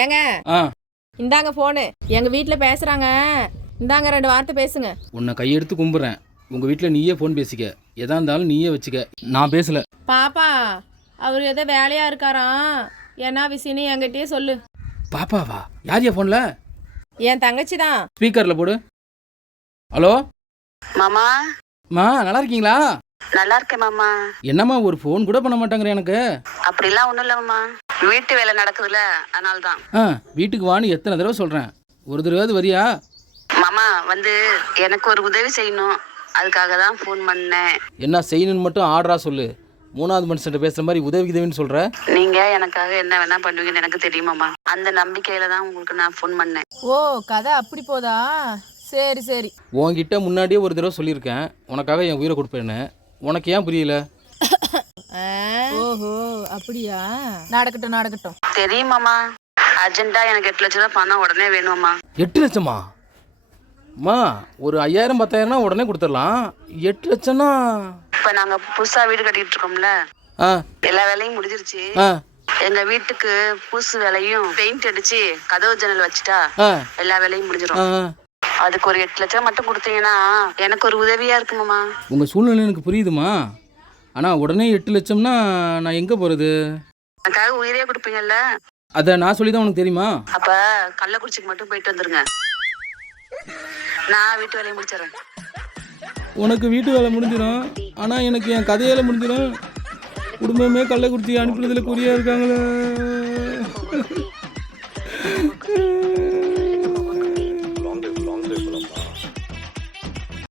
ஏங்க ஆ இந்தாங்க ஃபோனு. எங்க வீட்டில் பேசுறாங்க. இந்தாங்க 2 வார்த்தை பேசுங்க. உன்னை கையெடுத்து கும்பிட்றேன். உங்கள் வீட்டில் நீயே ஃபோன் பேசிக்க. எதா இருந்தாலும் நீயே வச்சுக்க. நான் பேசல. பாப்பா அவர் ஏதோ வேலையா இருக்காராம். என்ன விஷயம்னு என்கிட்டயே சொல்லு. பாப்பாவா? யார் ஃபோனில்? என் தங்கச்சி தான். ஸ்பீக்கரில் போடு. ஹலோ மாமா. மா, நல்லா இருக்கீங்களா? நல்லா இருக்கேன் மாமா. என்னம்மா ஒரு ஃபோன் கூட பண்ண மாட்டாங்கிற எனக்கு? அப்படிலாம் ஒன்றும் இல்லை மாமா, வீட்டு வேலை நடக்குதுல்ல, அதனால தான். வீட்டுக்கு வான்னு எத்தனை தடவை சொல்கிறேன், ஒரு தடவையாவது வரியா? மாமா எனக்கு ஒரு உதவி செய்யணும், அதுக்காக தான் ஃபோன் பண்ணேன். என்ன செய்யணும்னு மட்டும் ஆர்டரா சொல்லு. 3வது மனுஷன் பேசுகிற மாதிரி உதவின்னு சொல்கிற. நீங்கள் எனக்காக என்ன வேணா பண்ணுவீங்கன்னு எனக்கு தெரியுமாம்மா. அந்த நம்பிக்கையில் தான் உங்களுக்கு நான் ஃபோன் பண்ணேன். ஓ, கதை அப்படி போதா? சரி சரி. உன்கிட்ட முன்னாடியே ஒரு தடவை சொல்லியிருக்கேன் உனக்காக என் உயிரை கொடுப்பேன்னு. உனக்கு ஏன் புரியல? ஓஹோ, அப்படியா? நடக்கட்டும். தெரியுமாம்மா, அர்ஜென்ட்டாக எனக்கு 8 லட்சம் ரூபா பணம் உடனே வேணுமாம்மா. 8 லட்சமா? அம்மா, ஒரு 5000 10,000னா உடனே கொடுத்துடலாம். 8 லட்சம்னா? இப்போ நாங்கள் புதுசாக வீடு கட்டிட்டு இருக்கோம்ல, எல்லா வேலையும் முடிஞ்சிருச்சு. எங்கள் வீட்டுக்கு புதுசு வேலையும் பெயிண்ட் அடிச்சு கதவு ஜன்னல் வச்சுட்டா எல்லா வேலையும் முடிஞ்சிடும். அதுக்கு ஒரு 8 லட்சம் மட்டும் கொடுத்தீங்கன்னா எனக்கு ஒரு உதவியா இருக்குமாம்மா. உங்கள் சூழ்நிலை எனக்கு புரியுதுமா. ஆனால் உடனே 8 லட்சம்னா நான் எங்கே போகிறது? அதுக்காக உயிரே கொடுப்பீங்கல்ல? அதை நான் சொல்லி தான் உனக்கு தெரியுமா? அப்ப கள்ளக்குறிச்சிக்கு மட்டும் போயிட்டு வந்துருங்க, நான் வீட்டு வேலையை முடிச்சிடறேன். உனக்கு வீட்டு வேலை முடிஞ்சிடும், ஆனால் எனக்கு என் கதையால் முடிஞ்சிடும். குடும்பமே கள்ளக்குறிச்சி அனுப்புறதுல குறியா இருக்காங்களே.